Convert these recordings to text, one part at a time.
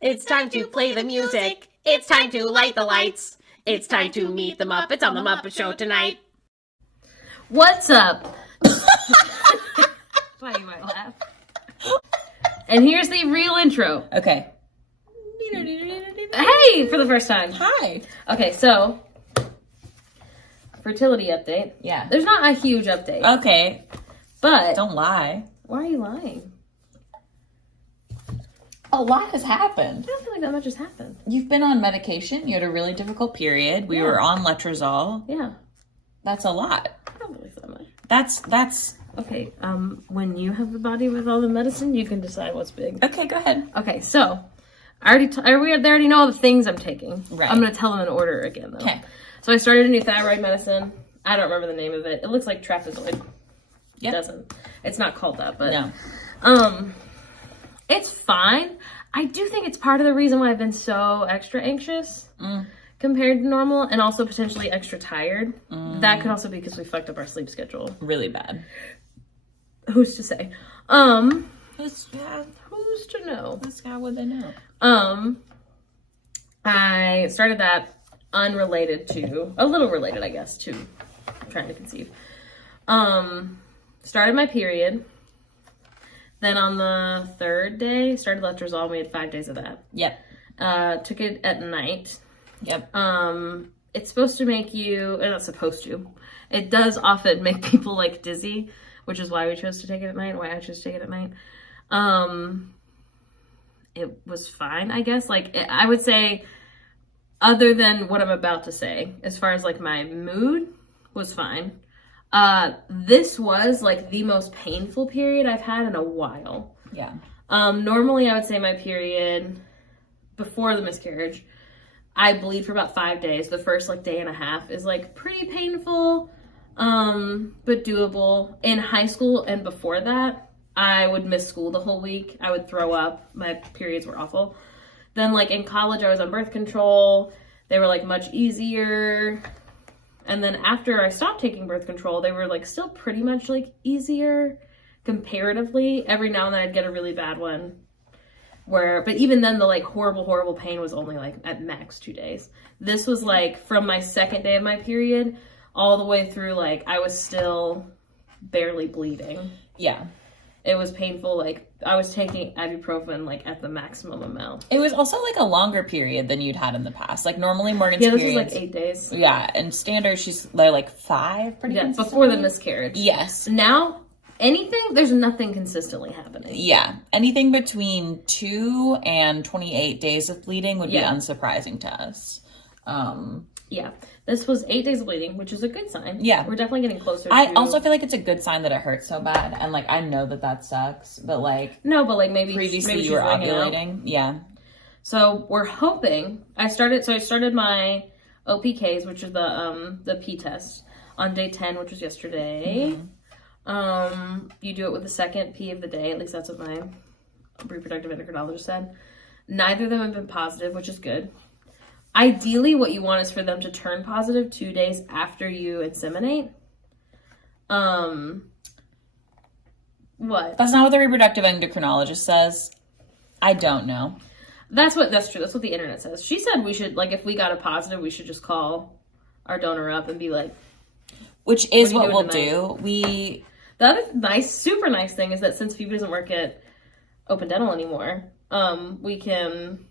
It's time to play the music. It's time to light the lights. It's time to meet the Muppets on the Muppet Show tonight. What's up? Why you might laugh. And here's the real intro. Okay. Hey, for the first time. Hi. Okay, so fertility update. Yeah. There's not a huge update. Okay. But Don't lie. why are you lying? A lot has happened. I don't feel like that much has happened. You've been on medication. You had a really difficult period. We were on Letrozole. Yeah. That's a lot. I don't believe that much. That's Okay, when you have a body with all the medicine, you can decide what's big. okay. Go ahead. Okay, so I already know all the things I'm taking. Right. I'm gonna tell them in order again, though. Okay. So I started a new thyroid medicine. I don't remember the name of it. It looks like trapezoid. Yep. It doesn't. It's not called that, but No. it's fine. I do think it's part of the reason why I've been so extra anxious compared to normal, and also potentially extra tired. That could also be because we fucked up our sleep schedule. Really bad. Who's to say? Who's to know? this guy would they know? I started that unrelated to, a little related, I guess, to trying to conceive. Started my period. Then on the third day, started Letrozole. We had 5 days of that. Yep. Took it at night. Yep. It's supposed to make you, not supposed to, it does often make people like dizzy, which is why we chose to take it at night, why I chose to take it at night. It was fine, I guess. Like, I would say, other than what I'm about to say, as far as like my mood was fine. This was like the most painful period I've had in a while. Yeah. Normally I would say my period before the miscarriage, I bleed for about 5 days. The first like day and a half is like pretty painful, but doable. In high school and before that, I would miss school the whole week. I would throw up. My periods were awful. Then like in college, I was on birth control. They were like much easier. And then after I stopped taking birth control, they were like still pretty much like easier comparatively. Every now and then I'd get a really bad one but even then the like horrible pain was only like at max 2 days. This was like from my second day of my period all the way through, like I was still barely bleeding. Yeah. It was painful. Like I was taking ibuprofen like at the maximum amount. It was also like a longer period than you'd had in the past. Like normally Morgan's this periods, was like 8 days. Yeah, and standard they're like 5 pretty consistently. Before the miscarriage. Yes. Now there's nothing consistently happening. Yeah. Anything between 2 and 28 days of bleeding would be unsurprising to us. Yeah. This was 8 days of bleeding, which is a good sign. Yeah. We're definitely getting closer I also feel like it's a good sign that it hurts so bad. And like, I know that sucks, but like. No, but like maybe previously you were ovulating. Yeah. So we're hoping, I started my OPKs, which is the P test on day 10, which was yesterday. You do it with the second P of the day. At least that's what my reproductive endocrinologist said. Neither of them have been positive, which is good. Ideally, what you want is for them to turn positive 2 days after you inseminate. What? That's not what the reproductive endocrinologist says. I don't know. That's true. That's what the internet says. She said we should, like, if we got a positive, we should just call our donor up and be like, which is what we'll tonight? do. The other super nice thing is that since Phoebe doesn't work at Open Dental anymore, we can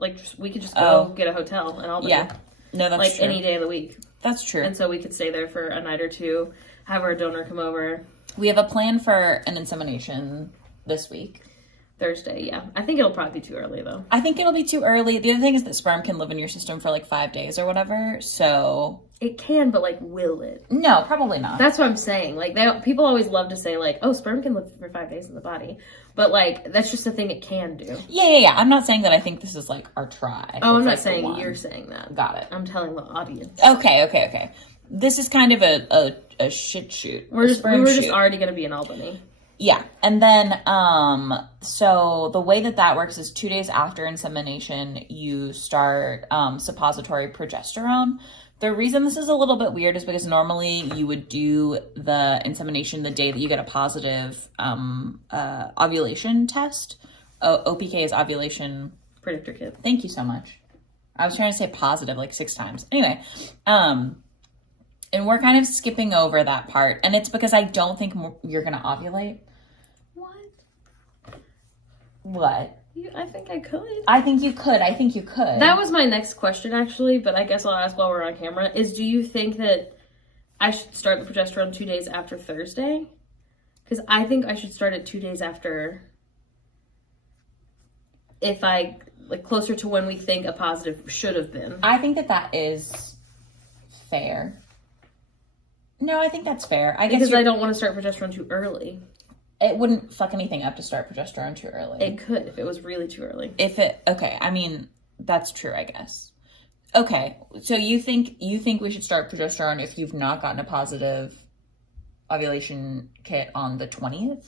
just go get a hotel in Albany. Yeah. No, that's like true. any day of the week. That's true. And so we could stay there for a night or two, have our donor come over. We have a plan for an insemination this week. Thursday, yeah. I think it'll probably be too early, though. I think it'll be too early. The other thing is that sperm can live in your system for like 5 days or whatever, so... It can, but like, will it? No, probably not. That's what I'm saying. Like, people always love to say, like, oh, sperm can live for 5 days in the body. But, like, that's just a thing it can do. Yeah. I'm not saying that I think this is, like, our try. Oh, I'm not saying you're saying that. Got it. I'm telling the audience. Okay. This is kind of a shit shoot. We were just already going to be in Albany. Yeah. And then, so the way that works is 2 days after insemination, you start suppository progesterone The reason this is a little bit weird is because normally you would do the insemination the day that you get a positive ovulation test. OPK is ovulation predictor kit. Thank you so much. I was trying to say positive like 6 times. Anyway, and we're kind of skipping over that part. And it's because I don't think you're going to ovulate. What? I think I could. I think you could. That was my next question, actually, but I guess I'll ask while we're on camera. Do you think that I should start the progesterone 2 days after Thursday? Because I think I should start it 2 days after, if I, like, closer to when we think a positive should have been. I think that is fair. No, I think that's fair. Because I don't want to start progesterone too early. It wouldn't fuck anything up to start progesterone too early. It could if it was really too early. Okay, I mean, that's true, I guess. Okay, so you think we should start progesterone if you've not gotten a positive ovulation kit on the 20th?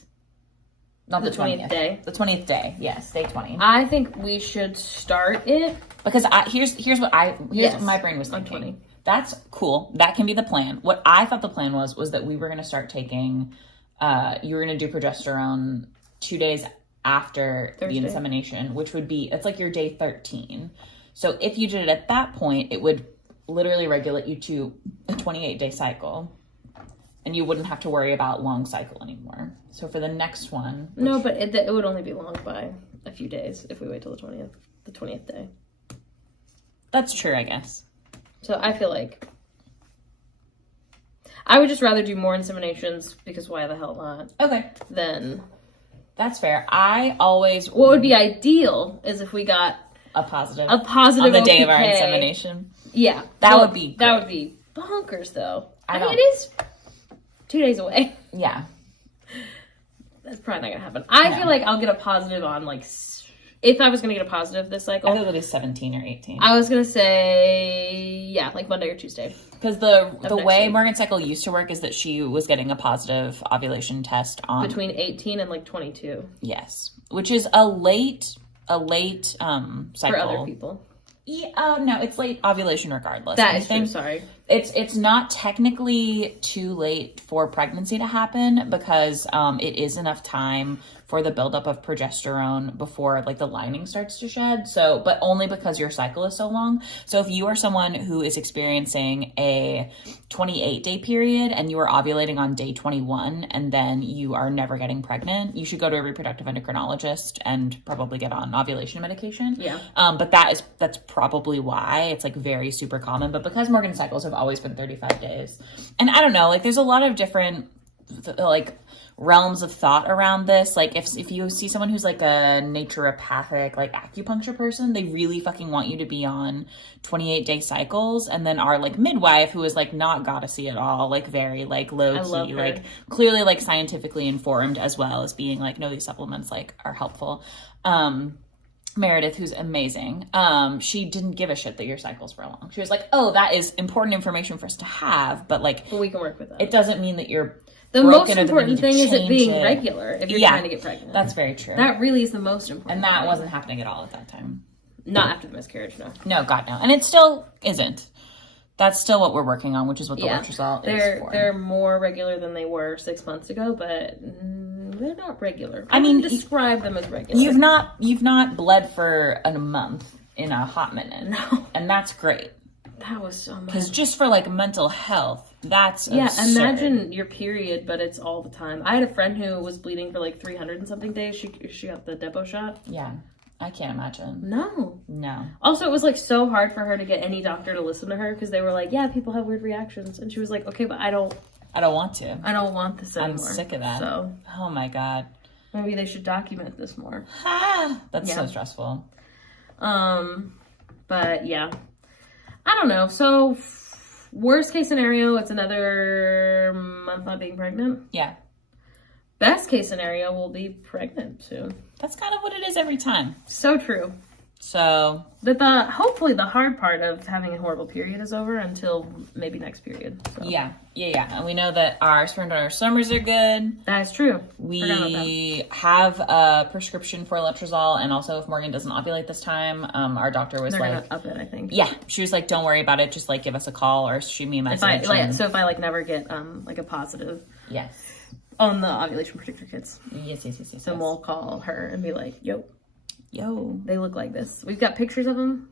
Not the 20th day. The 20th day, yes, day 20. I think we should start it. Because here's what my brain was thinking. On 20. That's cool. That can be the plan. What I thought the plan was that we were going to start taking... you were going to do progesterone 2 days after Thursday. The insemination, which would be, it's like your day 13. So if you did it at that point, it would literally regulate you to a 28-day cycle. And you wouldn't have to worry about long cycle anymore. So for the next one... No, but it would only be long by a few days if we wait till the 20th day. That's true, I guess. So I feel like... I would just rather do more inseminations, because why the hell not? Okay. Then... That's fair. I always... What would be ideal is if we got... A positive on the day OPK. of our insemination. Yeah. That would be good. That would be bonkers, though. I mean, it is 2 days away. Yeah. That's probably not going to happen. I feel like I'll get a positive on, like... If I was going to get a positive this cycle... I think it'll be 17 or 18. I was going to say... Yeah, like Monday or Tuesday. Because the way Morgan's cycle used to work is that she was getting a positive ovulation test on... Between 18 and, like, 22. Yes. Which is a late cycle. For other people. Yeah, no, it's late ovulation regardless. That is true, sorry. It's not technically too late for pregnancy to happen because it is enough time for the buildup of progesterone before like the lining starts to shed. So, but only because your cycle is so long. So if you are someone who is experiencing a 28-day period and you are ovulating on day 21 and then you are never getting pregnant, you should go to a reproductive endocrinologist and probably get on ovulation medication. Yeah. But that's probably why it's like very super common. But because Morgan's cycles have always been 35 days, and I don't know, like there's a lot of different like realms of thought around this. Like if you see someone who's like a naturopathic like acupuncture person, they really fucking want you to be on 28-day cycles. And then our like midwife, who is like not goddessy at all, like very like low key, like clearly like scientifically informed, as well as being like, no, these supplements like are helpful. Meredith, who's amazing, she didn't give a shit that your cycles were long. She was like, oh, that is important information for us to have, but like we can work with that. It doesn't mean that you're the most important thing is it being regular if you're trying to get pregnant. That's very true. That really is the most important. And that wasn't happening at all at that time. Not after the miscarriage, no. No, God, no. And it still isn't. That's still what we're working on, which is what the Letrozole is for. They're more regular than they were 6 months ago, but they're not regular. I mean, describe them as regular. You've not bled for a month in a hot minute. No. And that's great. That was so much. Because just for like mental health, that's absurd. Imagine your period, but it's all the time. I had a friend who was bleeding for like 300 and something days. She got the depot shot. Yeah. I can't imagine. No. Also, it was like so hard for her to get any doctor to listen to her because they were like, yeah, people have weird reactions. And she was like, okay, but I don't want to. I don't want this anymore. I'm sick of that. So, oh my God. Maybe they should document this more. That's so stressful. But yeah. I don't know. So, worst case scenario, it's another month not being pregnant. Yeah. Best case scenario, we'll be pregnant soon. That's kind of what it is every time. So true. So But hopefully the hard part of having a horrible period is over until maybe next period. So. yeah. And we know that our sperm donor summers are good. That is true. We have a prescription for Letrozole, and also if Morgan doesn't ovulate this time, our doctor was They're like, gonna up it, I think. yeah, she was like, don't worry about it, just like give us a call or shoot me a message. If I never get like a positive yes, on the ovulation predictor kits, yes. then we'll call her and be like, yo, they look like this. We've got pictures of them.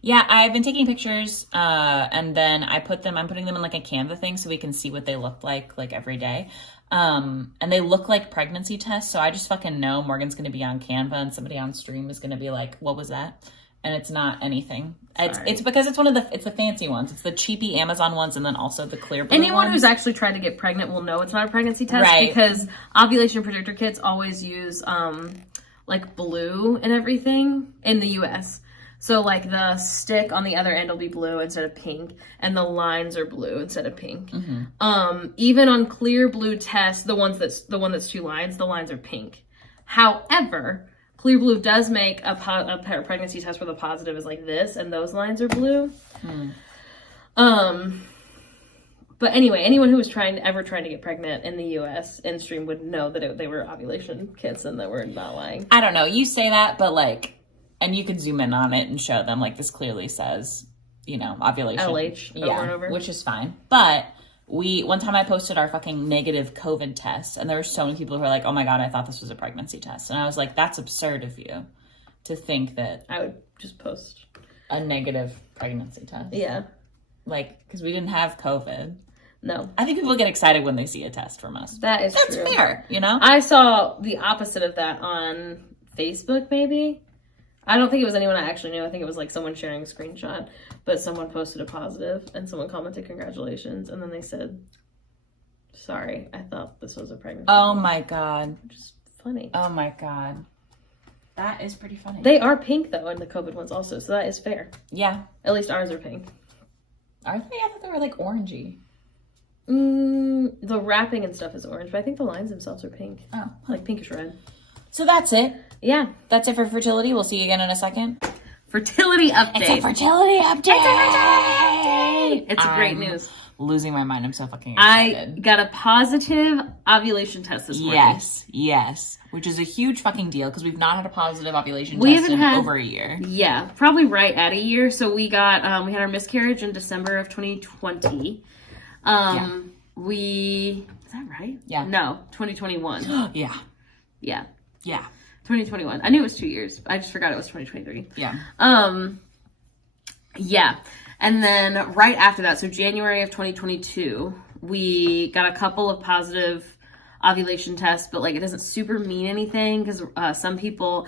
Yeah, I've been taking pictures, and then I'm putting them in like a Canva thing so we can see what they look like every day. And they look like pregnancy tests, so I just fucking know Morgan's gonna be on Canva and somebody on stream is gonna be like, what was that? And it's not anything. It's because it's the fancy ones. It's the cheapy Amazon ones and then also the clear blue Anyone ones. who's actually tried to get pregnant will know it's not a pregnancy test, right? Because ovulation predictor kits always use like blue and everything in the US. So like the stick on the other end will be blue instead of pink, and the lines are blue instead of pink. Mm-hmm. Even on clear blue tests, the one that's two lines, the lines are pink. However, clear blue does make a pregnancy test where the positive is like this, and those lines are blue. But anyway, anyone who was ever trying to get pregnant in the U.S. in stream would know that they were ovulation kits and that we're not lying. I don't know. You say that, but like, and you could zoom in on it and show them like this clearly says, ovulation. LH over and over. Which is fine. But one time I posted our fucking negative COVID test, and there were so many people who were like, oh my God, I thought this was a pregnancy test. And I was like, that's absurd of you to think that I would just post a negative pregnancy test. Yeah. Like, because we didn't have COVID. No. I think people get excited when they see a test from us. That's true. Fair, I saw the opposite of that on Facebook, maybe. I don't think it was anyone I actually knew. I think it was like someone sharing a screenshot, but someone posted a positive and someone commented congratulations, and then they said, sorry, I thought this was a pregnancy. Oh my God. Which is funny. Oh my God. That is pretty funny. They are pink though, and the COVID ones also, so that is fair. Yeah. At least ours are pink. Are they? I thought they were like orangey. The wrapping and stuff is orange, but I think the lines themselves are pink. Oh. Like pinkish red. So that's it. Yeah. That's it for fertility. We'll see you again in a second. Fertility update. It's a fertility update. It's great news. Losing my mind. I'm so fucking excited. I got a positive ovulation test this morning. Yes. Which is a huge fucking deal because we've not had a positive ovulation test in over a year. Yeah, probably right at a year. So we got we had our miscarriage in December of 2020. Is that right? Yeah. No, 2021. Yeah. 2021. I knew it was 2 years. I just forgot it was 2023. Yeah. Yeah. And then right after that, so January of 2022, we got a couple of positive ovulation tests, but like it doesn't super mean anything because some people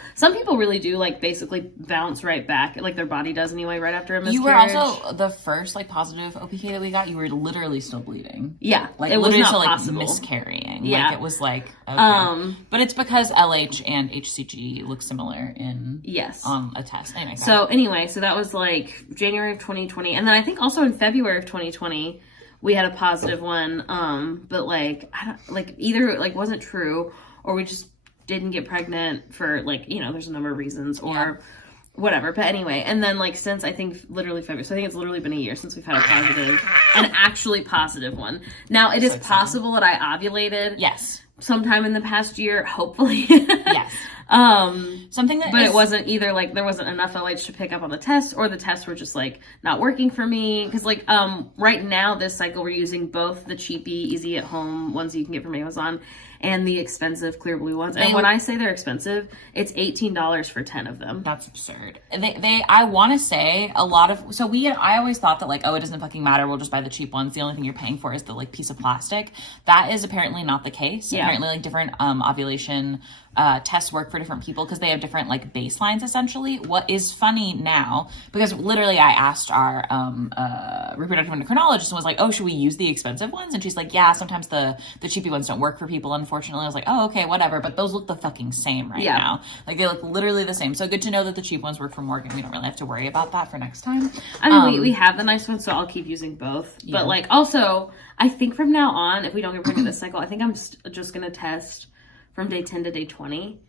really do like basically bounce right back, like their body does anyway right after a miscarriage. You were also the first like positive OPK that we got. You were literally still bleeding. Yeah, like it literally was still not like possible. miscarrying. Yeah, like it was like okay. But it's because LH and HCG look similar in on a test. Anyway, so that was like January of 2020, and then I think also in February of 2020. We had a positive one, but like I don't like either it like wasn't true or we just didn't get pregnant for like there's a number of reasons or whatever. But anyway, and then like since I think literally February, so I think it's literally been a year since we've had a positive, an actually positive one. Now it is possible that I ovulated. Yes. Sometime in the past year, hopefully. Yes. Something that it wasn't either like there wasn't enough LH to pick up on the test or the tests were just like not working for me because like right now this cycle we're using both the cheapy easy at home ones you can get from Amazon and the expensive clear blue ones. And when I say they're expensive, it's $18 for 10 of them. That's absurd. I want to say a lot of, I always thought that like, oh, it doesn't fucking matter. We'll just buy the cheap ones. The only thing you're paying for is the like piece of plastic. That is apparently not the case. Yeah. Apparently like different ovulation tests work for different people because they have different like baselines essentially. What is funny now, because literally I asked our reproductive endocrinologist and was like, oh, should we use the expensive ones? And she's like, yeah, sometimes the cheapy ones don't work for people, unfortunately. I was like, oh, okay, whatever. But those look the fucking same right now. Like they look literally the same. So good to know that the cheap ones work for Morgan. We don't really have to worry about that for next time. I mean, we have the nice ones, so I'll keep using both. Yeah. But like also, I think from now on, if we don't get pregnant this cycle, I think I'm just going to test from day 10 to day 20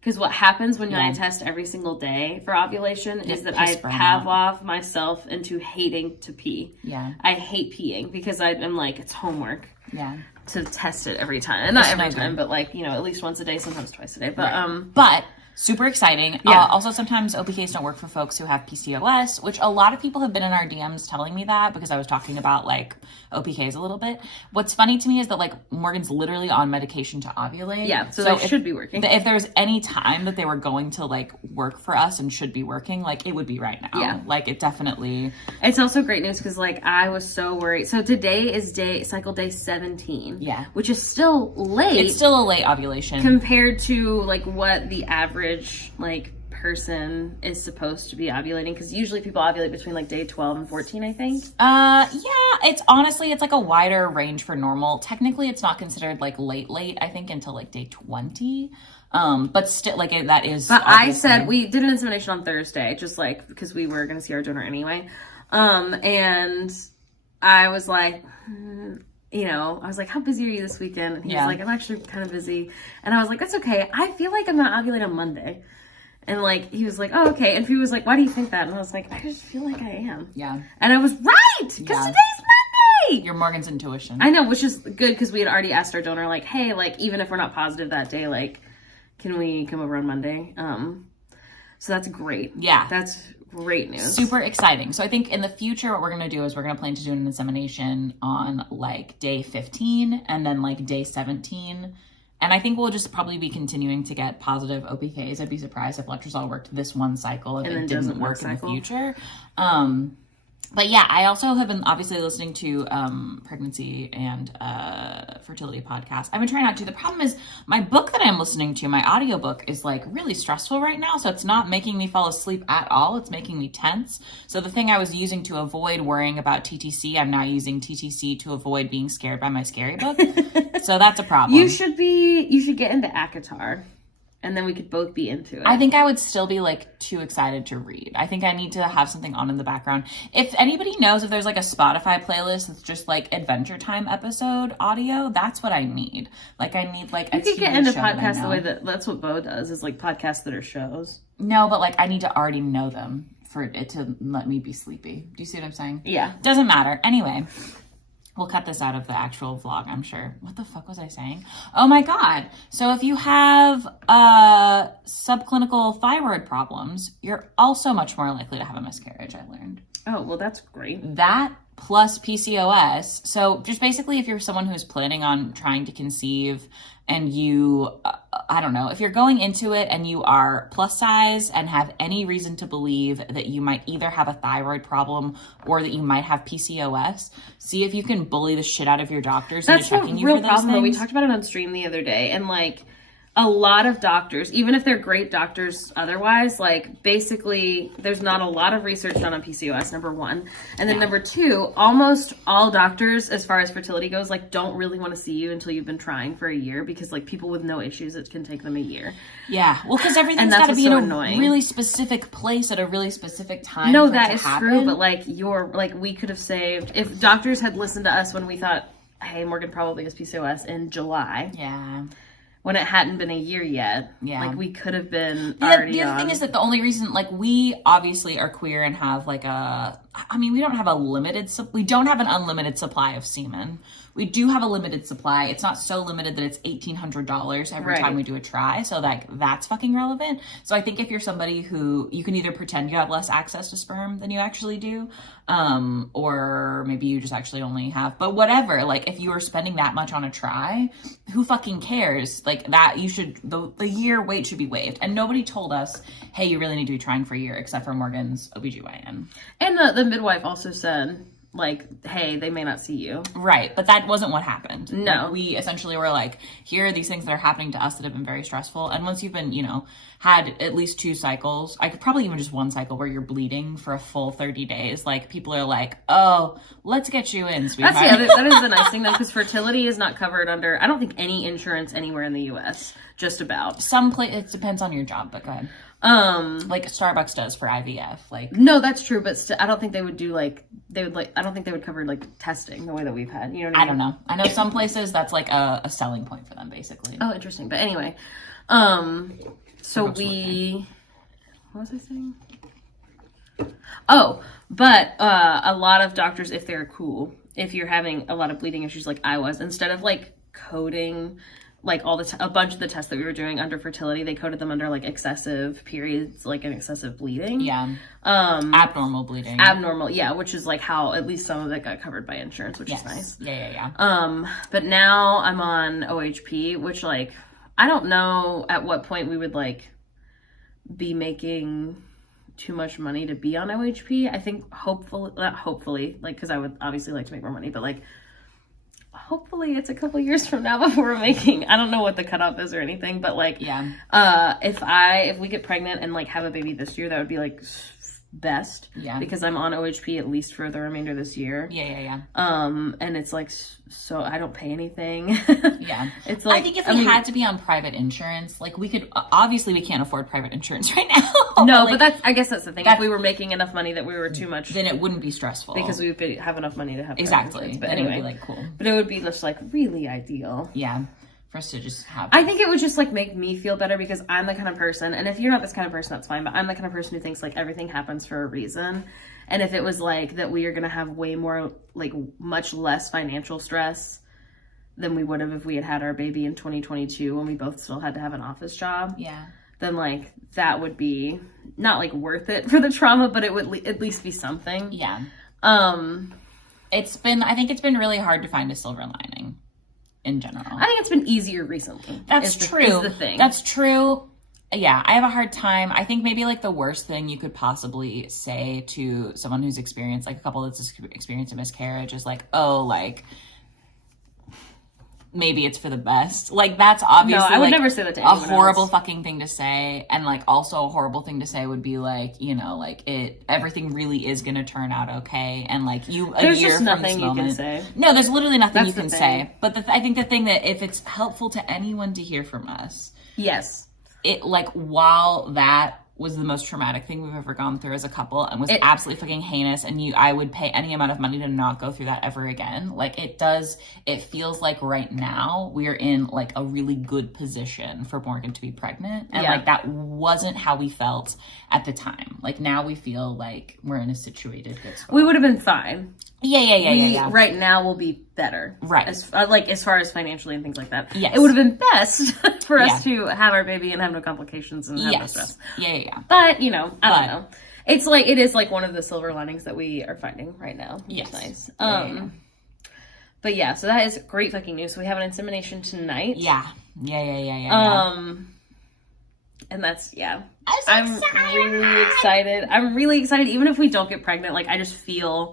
Because what happens when I Yeah. test every single day for ovulation is that piss I burn Pavlov myself into hating to pee. Yeah. I hate peeing because I'm like, it's homework Yeah. to test it every time. And not It's every no good. time, but like, at least once a day, sometimes twice a day. But, But super exciting. Yeah. Also, sometimes OPKs don't work for folks who have PCOS, which a lot of people have been in our DMs telling me that because I was talking about like OPKs a little bit. What's funny to me is that like Morgan's literally on medication to ovulate. yeah, so they if, should be working. If there's any time that they were going to like work for us and should be working, like it would be right now. Yeah. Like it definitely. It's also great news because like I was so worried. So today is cycle day 17. Yeah. Which is still late. It's still a late ovulation. Compared to like what the average like person is supposed to be ovulating, because usually people ovulate between like day 12 and 14, I think. Yeah, it's honestly, it's like a wider range for normal. Technically it's not considered like late, I think until like day 20. But still like that is. But I said we did an insemination on Thursday, just like because we were going to see our donor anyway. And I was like, I was like, how busy are you this weekend? And he was like, I'm actually kind of busy. And I was like, that's okay. I feel like I'm going to ovulate on Monday. And like, he was like, oh, okay. And he was like, why do you think that? And I was like, I just feel like I am. Yeah. And I was right, because today's Monday. Your Morgan's intuition. I know, which is good because we had already asked our donor, like, hey, like, even if we're not positive that day, like, can we come over on Monday? So that's great. Yeah. That's great news. Super exciting. So I think in the future, what we're going to do is we're going to plan to do an insemination on like day 15 and then like day 17. And I think we'll just probably be continuing to get positive OPKs. I'd be surprised if Letrozole worked this one cycle if And it then didn't doesn't work next in the cycle. future. But yeah, I also have been obviously listening to pregnancy and fertility podcasts. I've been trying not to. The problem is my book that I'm listening to, my audiobook, is like really stressful right now. So it's not making me fall asleep at all. It's making me tense. So the thing I was using to avoid worrying about TTC, I'm now using TTC to avoid being scared by my scary book. So that's a problem. You should get into ACOTAR. And then we could both be into it. I think I would still be like too excited to read. I think I need to have something on in the background. If anybody knows if there's like a Spotify playlist that's just like Adventure Time episode audio, that's what I need. Like I need like a You could TV get into show that I podcasts the know. way that's what Bo does, is like podcasts that are shows. No, but like I need to already know them for it to let me be sleepy. Do you see what I'm saying? Yeah. Doesn't matter. Anyway. We'll cut this out of the actual vlog, I'm sure. What the fuck was I saying? Oh my God. So if you have subclinical thyroid problems, you're also much more likely to have a miscarriage, I learned. Oh, well, that's great. That plus PCOS. So just basically if you're someone who's planning on trying to conceive and you, I don't know, if you're going into it and you are plus size and have any reason to believe that you might either have a thyroid problem or that you might have PCOS, see if you can bully the shit out of your doctors into That's the checking you real for those problem, though. We things. talked about it on stream the other day, and like a lot of doctors, even if they're great doctors otherwise, like basically there's not a lot of research done on PCOS, number one. And then number two, almost all doctors, as far as fertility goes, like don't really want to see you until you've been trying for a year, because like people with no issues, it can take them a year. Yeah, well, because everything's that's got to what's be in so a annoying. really specific place at a really specific time. No, for it that to is happen. true, but like we could have saved, if doctors had listened to us when we thought, hey, Morgan probably has PCOS in July. Yeah. When it hadn't been a year yet. Yeah. Like we could have been The already other on. thing is that the only reason, like, we obviously are queer and have like we don't have we don't have an unlimited supply of semen. We do have a limited supply. It's not so limited that it's $1,800 every Right. time we do a try. So like that's fucking relevant. So I think if you're somebody who you can either pretend you have less access to sperm than you actually do, or maybe you just actually only have, but whatever, like if you are spending that much on a try, who fucking cares? Like that you should, the year wait should be waived. And nobody told us, hey, you really need to be trying for a year, except for Morgan's OBGYN. And the midwife also said, like, hey, they may not see you. Right, but that wasn't what happened. No. Like, we essentially were like, here are these things that are happening to us that have been very stressful. And once you've been, had at least 2 cycles, I could probably even just 1 cycle where you're bleeding for a full 30 days. Like, people are like, oh, let's get you in, sweetheart. That is the nice thing, though, because fertility is not covered under, I don't think, any insurance anywhere in the U.S. Just about. It depends on your job, but go ahead. Like Starbucks does for IVF. Like, No, that's true, but I don't think they would do, I don't think they would cover, testing the way that we've had. You know what I mean? I don't know. I know some places that's like a selling point for them, basically. Oh, interesting. But anyway, So what was I saying? Oh, but a lot of doctors, if they're cool, if you're having a lot of bleeding issues like I was, instead of like coding like all a bunch of the tests that we were doing under fertility, they coded them under like excessive periods, like an excessive bleeding. Yeah. Abnormal bleeding. Abnormal, yeah, which is like how at least some of it got covered by insurance, which is nice. Yeah. But now I'm on OHP, which like I don't know at what point we would like be making too much money to be on OHP. I think hopefully, like, because I would obviously like to make more money, but like hopefully it's a couple years from now before we're making, I don't know what the cutoff is or anything, but like, if we get pregnant and like have a baby this year, that would be like best. Yeah. Because I'm on OHP at least for the remainder of this year. Yeah. And it's like, so I don't pay anything. Yeah. It's like, I think if we had to be on private insurance, like we could, obviously we can't afford private insurance right now. No, like, but I guess that's the thing. If we were making enough money that we were too much, then it wouldn't be stressful. Because we would have enough money to have exactly. But then anyway, it would be like cool. But it would be just like really ideal. Yeah. For us to just have. I think it would just like make me feel better because I'm the kind of person, and if you're not this kind of person, that's fine, but I'm the kind of person who thinks like everything happens for a reason. And if it was like that we are going to have way more, like much less financial stress than we would have if we had our baby in 2022 when we both still had to have an office job. Yeah. Then like that would be not like worth it for the trauma, but it would at least be something. Yeah. I think it's been really hard to find a silver lining. In general, I think it's been easier recently. That's true. Is the thing. That's true. Yeah, I have a hard time. I think maybe like the worst thing you could possibly say to someone who's experienced like a couple that's experienced a miscarriage is like, oh, like maybe it's for the best. Like that's obviously I would like, never say that to anyone a horrible else. fucking thing to say. And like also a horrible thing to say would be like, you know, like everything really is gonna turn out okay. And like there's just nothing you can say. No, there's literally nothing That's you can say. But I think the thing that if it's helpful to anyone to hear from us, yes, it like while that was the most traumatic thing we've ever gone through as a couple and was absolutely fucking heinous, and I would pay any amount of money to not go through that ever again. Like it feels like right now we're in like a really good position for Morgan to be pregnant, and like that wasn't how we felt at the time. Like now we feel like we're in a situated good spot. We would have been fine. Yeah. Right now will be better. Right. As far as financially and things like that. Yes. It would have been best for us to have our baby and have no complications and have no stress. Yeah. But, you know, I don't know. It's like, it is like one of the silver linings that we are finding right now. Yes. Nice. But yeah, so that is great fucking news. So we have an insemination tonight. Yeah. And that's, I'm really excited. I'm really excited. Even if we don't get pregnant, like, I just feel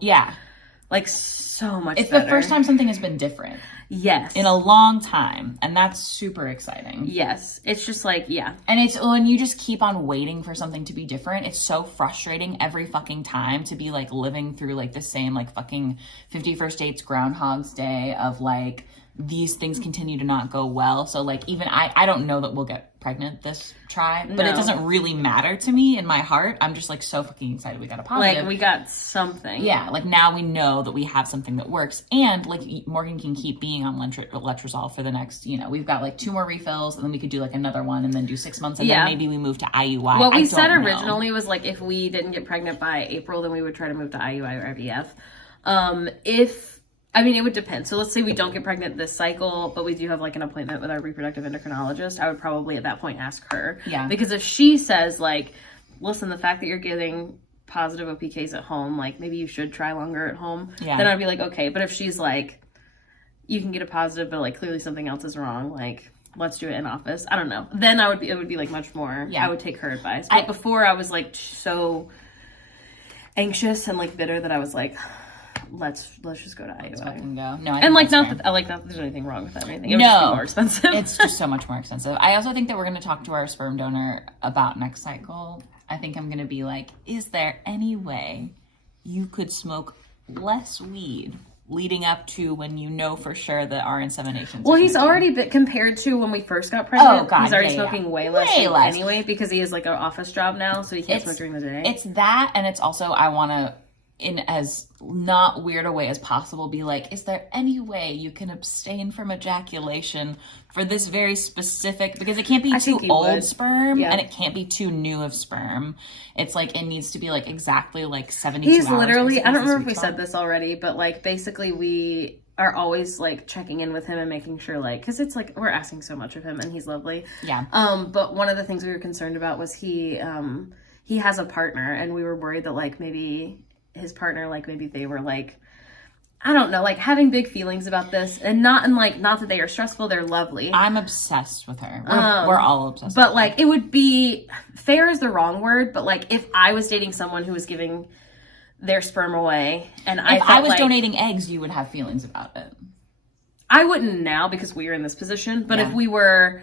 like so much it's better. the first time something has been different. Yes. In a long time. And that's super exciting. Yes. It's just like, And it's when you just keep on waiting for something to be different, it's so frustrating every fucking time to be like living through like the same like fucking 51st Dates Groundhog's Day of like these things continue to not go well. So like even I don't know that we'll get pregnant this try, but it doesn't really matter to me in my heart. I'm just like so fucking excited we got a positive. Like we got something. Yeah, like now we know that we have something that works, and like Morgan can keep being on Letrozole for the next, you know, we've got like 2 more refills, and then we could do like another one and then do 6 months, and then maybe we move to IUI. What we said originally was like if we didn't get pregnant by April, then we would try to move to IUI or IVF. It would depend. So let's say we don't get pregnant this cycle, but we do have like an appointment with our reproductive endocrinologist. I would probably at that point ask her. Yeah. Because if she says like, listen, the fact that you're getting positive OPKs at home, like maybe you should try longer at home. Yeah. Then I'd be like, okay. But if she's like, you can get a positive, but like clearly something else is wrong, like let's do it in office. I don't know. Then it would be like much more. I would take her advice. But before I was like so anxious and like bitter that I was like, let's just go to IUI. Let's fucking go. No, and like not that there's anything wrong with that or anything. It would just be more expensive. It's just so much more expensive. I also think that we're going to talk to our sperm donor about next cycle. I think I'm going to be like, is there any way you could smoke less weed leading up to when you know for sure that our insemination? Well, he's already been compared to when we first got pregnant. Oh God, he's already smoking way less anyway because he has like an office job now, so he can't smoke during the day. It's that, and it's also I want to in as not weird a way as possible, be like, is there any way you can abstain from ejaculation for this very specific, because it can't be too old sperm and it can't be too new of sperm. It's like, it needs to be like exactly like 72 hours. He's literally, I don't remember if we said this already, but like basically we are always like checking in with him and making sure, like, because it's like we're asking so much of him and he's lovely. Yeah. But one of the things we were concerned about was he has a partner, and we were worried that like maybe his partner, like maybe they were like, I don't know, like having big feelings about this, and not that they are stressful, they're lovely. I'm obsessed with her. We're all obsessed but with like her. it would be, fair is the wrong word, but like if I was dating someone who was giving their sperm away, and if I was like, donating eggs, you would have feelings about it. I wouldn't now because we are in this position, but if we were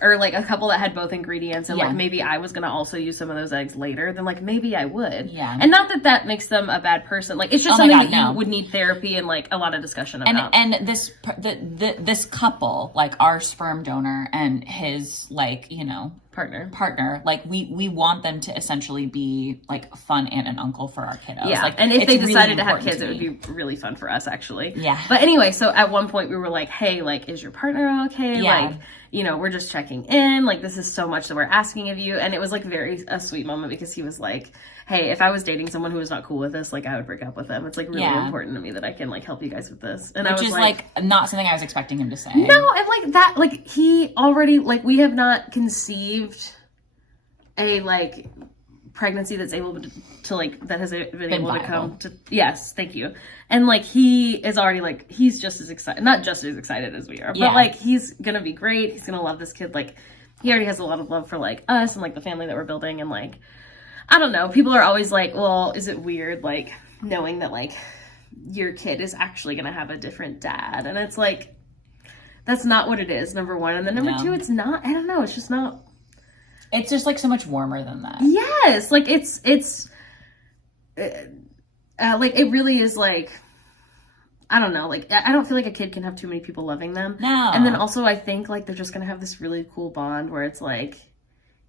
or like a couple that had both ingredients, and like maybe I was gonna also use some of those eggs later, then like maybe I would. Yeah. And not that that makes them a bad person. Like it's just something that you would need therapy and like a lot of discussion about. And this couple, like our sperm donor and his like, you know, partner, like we want them to essentially be like fun aunt and uncle for our kiddos. Yeah. Like, and if they decided really to have kids, to it would be really fun for us actually. Yeah. But anyway, so at one point we were like, hey, like, is your partner okay? Yeah. Like, you know, we're just checking in. Like, this is so much that we're asking of you. And it was like a sweet moment because he was like, hey, if I was dating someone who was not cool with this, like I would break up with them. It's like really important to me that I can like help you guys with this. And which I was is like not something I was expecting him to say. No, and like that, like he already, like we have not conceived a like pregnancy that's able to like that has been able viable to come to. Yes, thank you. And like he is already like, he's just as excited, not just as excited as we are, but like he's gonna be great. He's gonna love this kid. Like he already has a lot of love for like us and like the family that we're building. And like, I don't know, people are always like, well, is it weird like knowing that like your kid is actually gonna have a different dad? And it's like, that's not what it is, number one. And then number two, it's not, I don't know, it's just not. It's just like so much warmer than that. Yes, like it's like it really is like, I don't know, like I don't feel like a kid can have too many people loving them. No. And then also I think like they're just gonna have this really cool bond where it's like,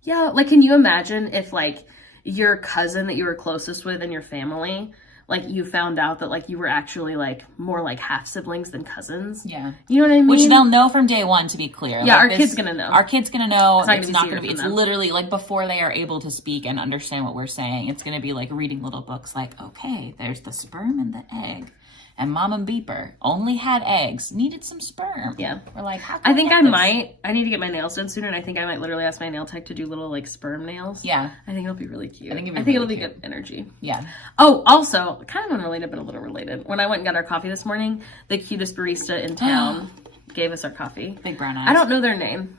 yeah, like can you imagine if like your cousin that you were closest with in your family, like you found out that like you were actually like more like half siblings than cousins? Yeah. You know what I mean? Which they'll know from day one, to be clear. Yeah, like our kid's gonna know. Our kid's gonna know. It's not gonna be, it's literally like before they are able to speak and understand what we're saying, it's gonna be like reading little books like, okay, there's the sperm and the egg. And Mom and Beeper only had eggs, needed some sperm. Yeah. We're like, how I think I need to get my nails done sooner, and I think I might literally ask my nail tech to do little like sperm nails. Yeah. I think it'll be really cute. I think really it'll be good energy. Yeah. Oh, also, kind of unrelated, but a little related. When I went and got our coffee this morning, the cutest barista in town gave us our coffee. Big brown eyes. I don't know their name.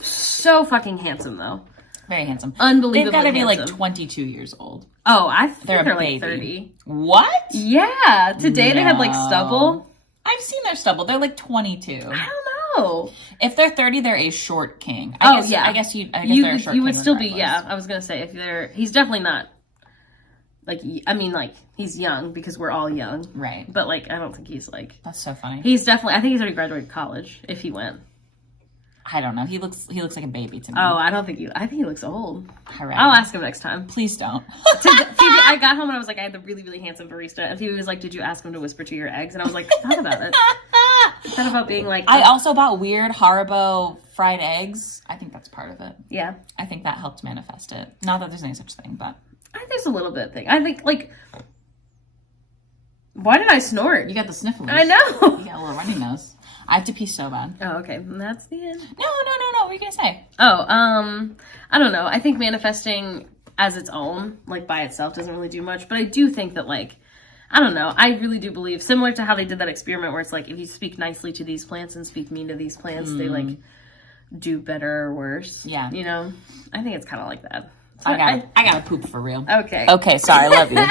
So fucking handsome, though. Very handsome. Unbelievably They've got to be handsome. like 22 years old. Oh, I think They're they're a like baby. 30. What? Yeah. Today they had like stubble. I've seen their stubble. They're like 22. I don't know. If they're 30, they're a short king. I guess they're a short you would king still be, regardless. yeah. I was going to say, if they're, he's definitely not, like, I mean, like, he's young because we're all young. Right. But, like, I don't think he's, like. That's so funny. He's definitely, I think he's already graduated college, if he went. I don't know. He looks like a baby to me. Oh, I think he looks old. Correct. I'll ask him next time. Please don't. Phoebe, I got home and I was like, I had the really, really handsome barista. And Phoebe was like, did you ask him to whisper to your eggs? And I was like, I thought about it. I thought about being like. I also bought weird Haribo fried eggs. I think that's part of it. Yeah. I think that helped manifest it. Not that there's any such thing, but. I think there's a little bit thing. I think, like. Why did I snort? You got the sniffles. I know. You got a little runny nose. I have to pee so bad. Oh, okay. And that's the end. No. What were you gonna say? Oh, I don't know. I think manifesting as its own, like by itself, doesn't really do much. But I do think that, like, I don't know. I really do believe, similar to how they did that experiment where it's like, if you speak nicely to these plants and speak mean to these plants, they like do better or worse. Yeah. You know? I think it's kind of like that. So I gotta poop for real. Okay. Okay, sorry, love you.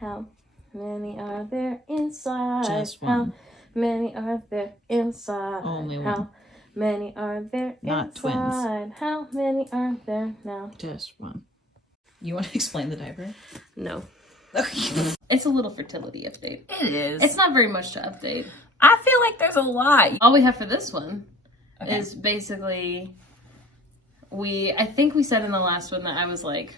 How many are there inside? Just How one. many are there inside? Only How one. many are there Not inside? twins. How many are there now? Just one. You want to explain the diaper? No. It's a little fertility update. It is. It's not very much to update. I feel like there's a lot. All we have for this one Okay. is basically I think we said in the last one that I was like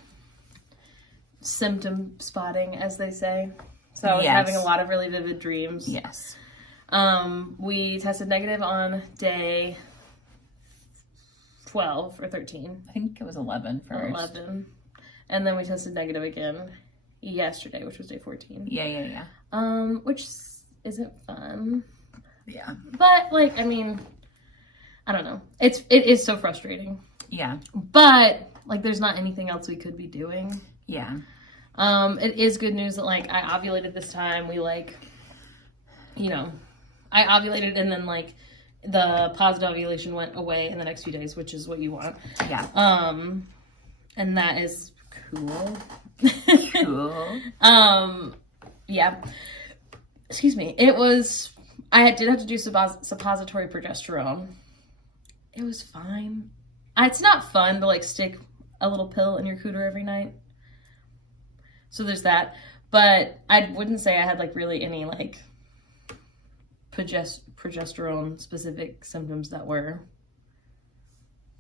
symptom spotting, as they say. So I was Yes. having a lot of really vivid dreams. Yes. We tested negative on day 12 or 13. I think it was 11 first. 11. And then we tested negative again yesterday, which was day 14. Yeah. Which isn't fun. Yeah. But, like, I mean, I don't know. It is so frustrating. Yeah. But, like, there's not anything else we could be doing. Yeah. It is good news that, like, I ovulated this time. We, like, you know, I ovulated and then, like, the positive ovulation went away in the next few days, which is what you want. Yeah. And that is cool. Cool. Yeah. Excuse me. I did have to do suppository progesterone. It was fine. It's not fun to, like, stick a little pill in your cooter every night. So there's that. But I wouldn't say I had, like, really any, like, progesterone specific symptoms that were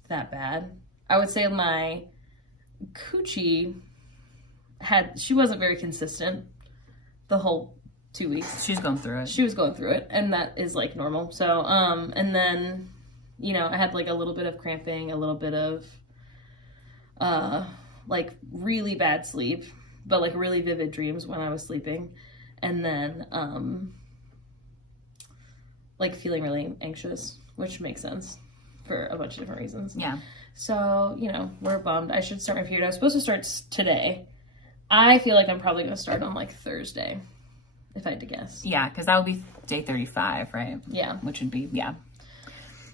that bad. I would say my coochie she wasn't very consistent the whole 2 weeks. She's going through it. She was going through it, and that is, like, normal. So, and then, you know, I had, like, a little bit of cramping, a little bit of, like, really bad sleep, but, like, really vivid dreams when I was sleeping. And then, like, feeling really anxious, which makes sense for a bunch of different reasons. Yeah. So, you know, we're bummed. I should start my period. I was supposed to start today. I feel like I'm probably going to start on, like, Thursday, if I had to guess. Yeah, because that would be day 35, right? Yeah. Which would be, yeah.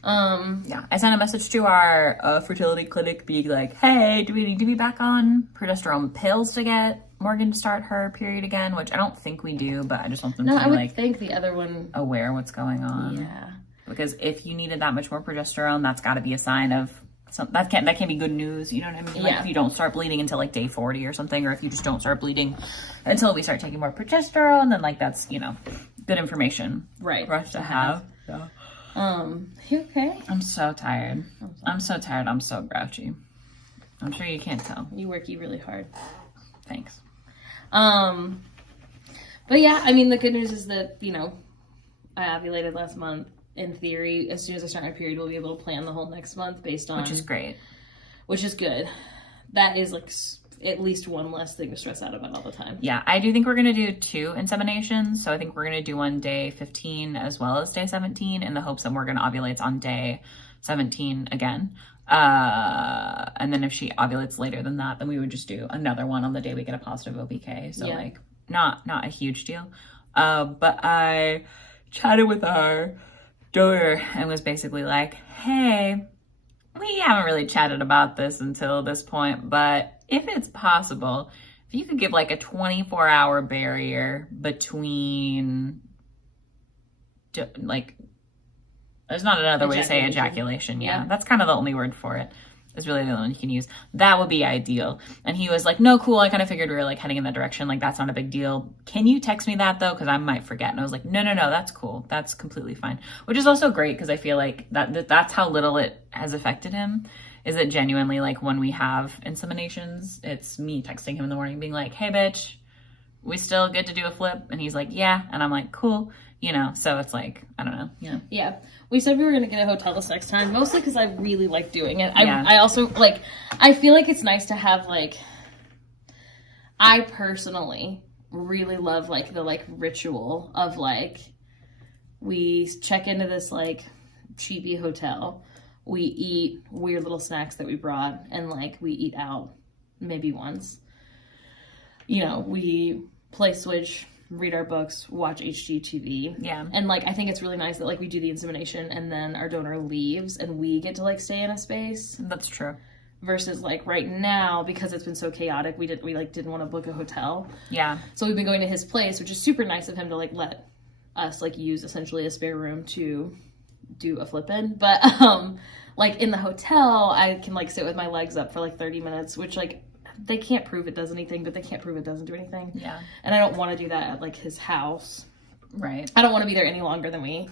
Yeah. I sent a message to our fertility clinic being like, hey, do we need to be back on progesterone pills to get Morgan to start her period again? Which I don't think we do, but I just want them to I be, would like, think the other one. aware what's going on. Yeah. Because if you needed that much more progesterone, that's got to be a sign of that can't be good news. You know what I mean? Like, Yeah. if you don't start bleeding until, like, day 40 or something, or if you just don't start bleeding until we start taking more progesterone, then, like, that's, you know, good information Right. for us to have. Yeah. You okay? I'm so tired. I'm so tired. I'm so grouchy. I'm sure you can't tell. You work really hard. Thanks. But yeah, I mean, the good news is that, you know, I ovulated last month. In theory, as soon as I start my period, we'll be able to plan the whole next month based on... Which is great. Which is good. That is, like, at least one less thing to stress out about all the time. Yeah, I do think we're going to do 2 inseminations. So I think we're going to do one day 15 as well as day 17 in the hopes that Morgan ovulates on day 17 again. And then if she ovulates later than that, then we would just do another one on the day we get a positive OBK. So, yeah. like, not a huge deal. But I chatted with our donor and was basically like, hey, we haven't really chatted about this until this point, but if it's possible, if you could give, like, a 24-hour barrier between, like, there's not another way to say ejaculation. Yeah. That's kind of the only word for it. Is really the only one you can use. That would be ideal. And he was like, no, cool. I kind of figured we were, like, heading in that direction. Like, that's not a big deal. Can you text me that, though? Because I might forget. And I was like, no, that's cool. That's completely fine. Which is also great because I feel like that's how little it has affected him. Is it genuinely, like, when we have inseminations, it's me texting him in the morning being like, hey, bitch, we still good to do a flip? And he's like, yeah. And I'm like, cool. You know, so it's like, I don't know. Yeah. Yeah. We said we were going to get a hotel this next time, mostly because I really like doing it. Yeah. I also, like, I feel like it's nice to have, like, I personally really love, like, the, like, ritual of, like, we check into this, like, cheapy hotel. We eat weird little snacks that we brought, and, like, we eat out maybe once. You know, we play Switch, read our books, watch HGTV. Yeah. And, like, I think it's really nice that, like, we do the insemination and then our donor leaves and we get to, like, stay in a space. That's true. Versus, like, right now, because it's been so chaotic, we didn't want to book a hotel. Yeah. So we've been going to his place, which is super nice of him to, like, let us, like, use essentially a spare room to do a flip-in. But, like, in the hotel, I can, like, sit with my legs up for, like, 30 minutes, which, like, they can't prove it does anything, but they can't prove it doesn't do anything. Yeah. And I don't want to do that at, like, his house. Right. I don't want to be there any longer than we,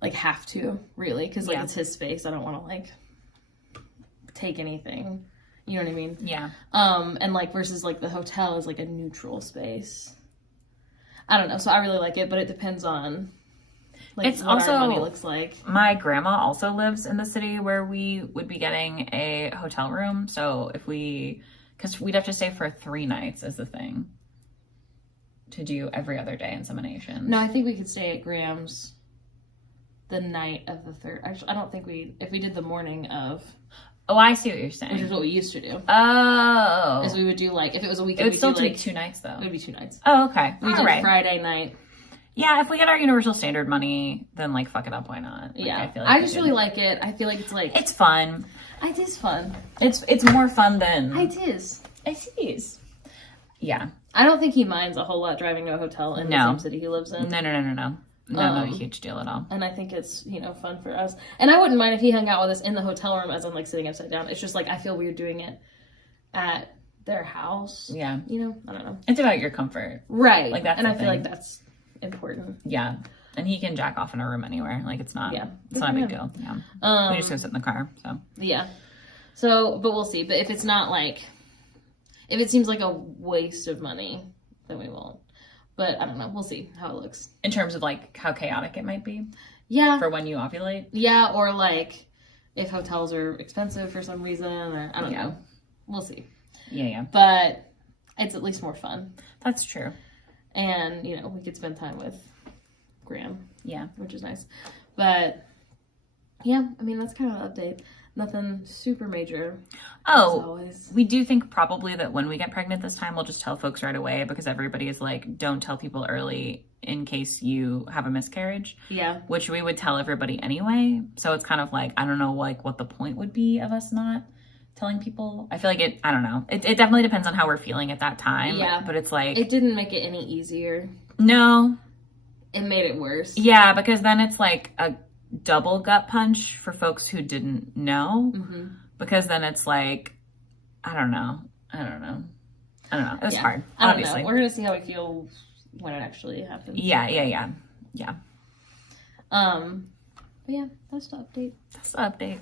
like, have to, really. Because, like, it's his space. I don't want to, like, take anything. You know what I mean? Yeah. And like versus like the hotel is like a neutral space. I don't know. So I really like it, but it depends on like It's what also, our money looks like. My grandma also lives in the city where we would be getting a hotel room. So if because we'd have to stay for 3 nights is the thing to do every other day insemination. No, I think we could stay at Graham's the night of the 3rd. Actually, I don't think if we did the morning of. Oh, I see what you're saying. Which is what we used to do. Oh. Is we would do like, if it was a weekend, it would still be like 2 nights though. It would be 2 nights. Oh, okay. We did Friday night. Yeah, if we get our universal standard money, then like fuck it up, why not? Like, yeah, I feel like I just really like it. I feel like it's fun. It is fun. It's more fun than it is. It is. Yeah. I don't think he minds a whole lot driving to a hotel in the same city he lives in. No. Not a huge deal at all. And I think it's, fun for us. And I wouldn't mind if he hung out with us in the hotel room as I'm like sitting upside down. It's just like I feel weird doing it at their house. Yeah. I don't know. It's about your comfort. Right. Like that's and the I feel thing. like that's important. Yeah. And he can jack off in a room anywhere. Like it's not it's not a big deal. Yeah. We just go sit in the car. So yeah. So but we'll see. But if it's not like if it seems like a waste of money, then we won't. But I don't know. We'll see how it looks. In terms of like how chaotic it might be. Yeah. For when you ovulate. Yeah, or like if hotels are expensive for some reason, or I don't know. We'll see. Yeah. But it's at least more fun. That's true. And, we could spend time with Graham. Yeah. Which is nice. But yeah, I mean that's kind of an update. Nothing super major. Oh, we do think probably that when we get pregnant this time, we'll just tell folks right away because everybody is like, don't tell people early in case you have a miscarriage. Yeah. Which we would tell everybody anyway. So it's kind of like, I don't know, like what the point would be of us not telling people. I feel like I don't know. It definitely depends on how we're feeling at that time. Yeah. But it's like. It didn't make it any easier. No. It made it worse. Yeah, because then it's like a double gut punch for folks who didn't know. Mm-hmm. Because then it's like, I don't know. It was hard. I don't obviously. know. We're going to see how we feel when it actually happens. Yeah. But yeah, that's the update. That's the update.